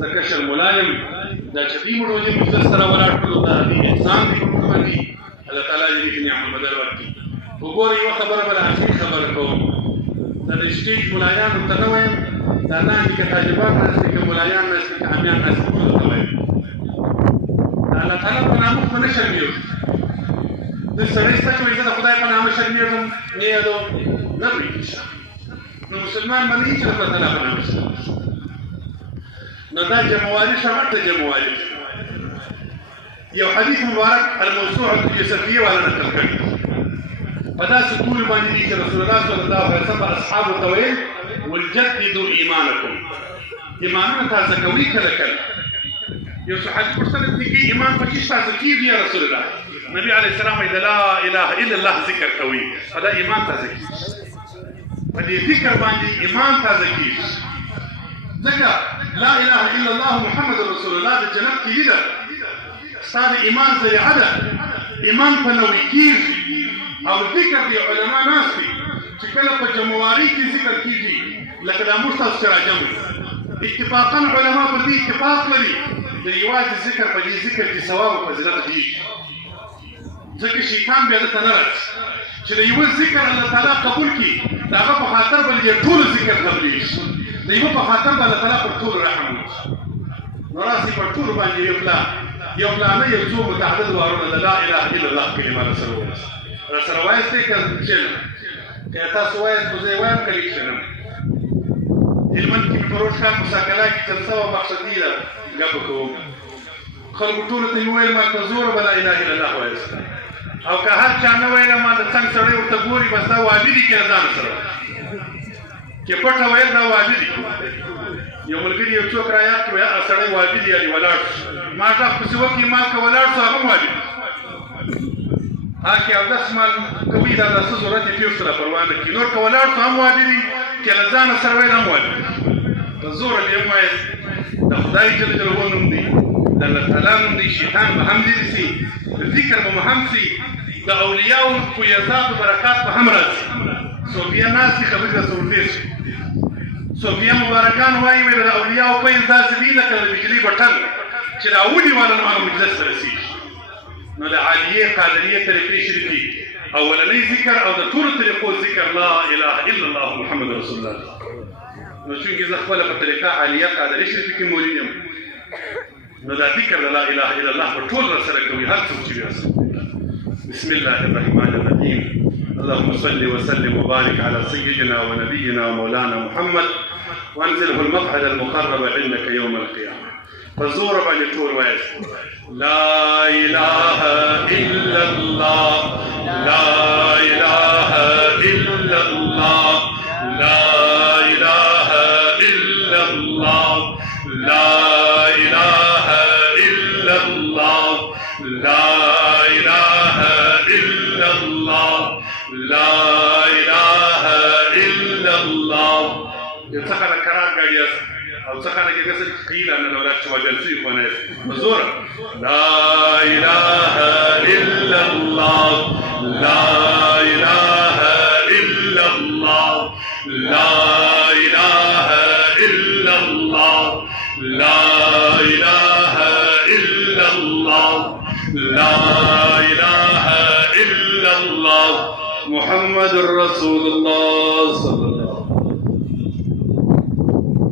زکشر ملایم دا چدی مړو دې مجلس سره ولاړ کړو دا دې انسان دې په باندې الله تعالی دې نعمت بدل ورکړي وګورئ یو خبره بل اخر خبره کوم دا سټیج ملایان ته نه وایم دا لاندې کې طالبان نشته کې ملایان نشته کې امیان نشته ټول ته وایم الله تعالی په نامه خو نه شرمېږو د سړی ستا چې وایي زه د خدای په نامه شرمېږم نه یادو نه پرېږدي نو مسلمان باندې چې د خدای تعالی په نامه شرمېږي نو دا جموالي شرعت ته جموالي یو حدیث مبارک الموسوعة اليوسفیه والا نقل کړي په داسې تورې باندې دي چې رسول الله صلی الله علیه وسلم اصحابو ته ویل وجددوا ایمانکم ایمانونه تازه کوي کله کله یو صحابي پوښتنه کوي ایمان په کې تازه کېږي یا رسول الله نبی علیه السلام وایي لا اله الا الله ذکر کوي دا ایمان تازه کېږي په دې ذکر باندې ایمان تازه کېږي ځکه لا اله الا الله محمد رسول الله د جنت کلي ده ستا د ایمان ذریعه ده ایمان په نوي کېږي او ذکر دی علما ناست دي چې کله په جمواري کې ذکر کېږي لکه دا موږ تاسو سره راجم اتفاقا علما پر دې اتفاق لري د یوازې ذکر په دې ذکر کې ثواب او فضیلت دی ځکه شیطان بیا دلته نه راځي چې د یوه ذکر الله تعالی قبول کړي د هغه په خاطر باندې ټول ذکر قبلېږي د یوه په خاطر به الله تعالی پر ټولو رحم وکړي نو راسي پر ټولو باندې یو پلانه یو څو متعدد وارونه د لا اله الا الله کلمه رسره ورسه رسره وایستې که چلم که تاسو وایست خو زه یې وایم که لیک شنم هلمند کې په روز ښار په ساکلا کې جلسه وه مقصدي ده ګپه کوم خلکو ټولو ته یې وویل ما ته زوره به لا اله الا الله وایسته او که هر چا نه ویله ما د څنګ سړی ورته ګوري بس دا واجب دي که له ځان سره چې پټه ویل دا واجب دي یو ملګري یو څوک رایاد کړو یا سړی واجب دي یعنې ولاړ شو ما غږ پسې وکړي مال که ولاړ شو هغه هم واجب هغه کې اودس مال کوي دا د څه ضرورت یې پېښ سره پروا نه کړي نور که ولاړ شو هم واجب دي چې له ځانه سره ویل هم واجب د زوره دې هم وایست د خدای جل جلاله نوم دی د الله تعالی نوم دی شیطان به هم دې سي ذکر به مو هم سي د اولیاو فیضاتو برکات به هم راځي صوفیه ناست دي خبرې درته ورتېر شي صوفیه مبارکان وایي د اولیاو فیض داسې دي لکه د بجلي بټن چې راولي والا نو هغه مجلس ته رسېږي نو د عالیې قادریې طریقې شریکې اولنی ذکر او د ټولو طریقو ذکر لا اله الا الله محمد رسول الله نو چونکې زه خپله په طریقه عالیه قادرې شریفې کې مولید یم نو دا ذکر د لا اله الا الله په ټول راسره کوي هر څوک چې راسره بسم الله الرحمن الرحيم اللهم صل وسلم وبارك على سيدنا ونبينا ومولانا محمد وانزله المقعد المقرب عندك يوم القيامه فالزور باندې ټول وایست لا اله الا الله لا اله الا الله لا اله الا الله لا اله الا الله لا اله الا الله لا اله الا الله يتخلى كرار قاعد او څه خلک یې داسې قیل ان الاولاد چې وجل شوي خو نه حضور لا اله الا الله لا اله الا الله لا اله الا الله لا اله الا الله لا اله الا الله محمد رسول الله صلى الله عليه وسلم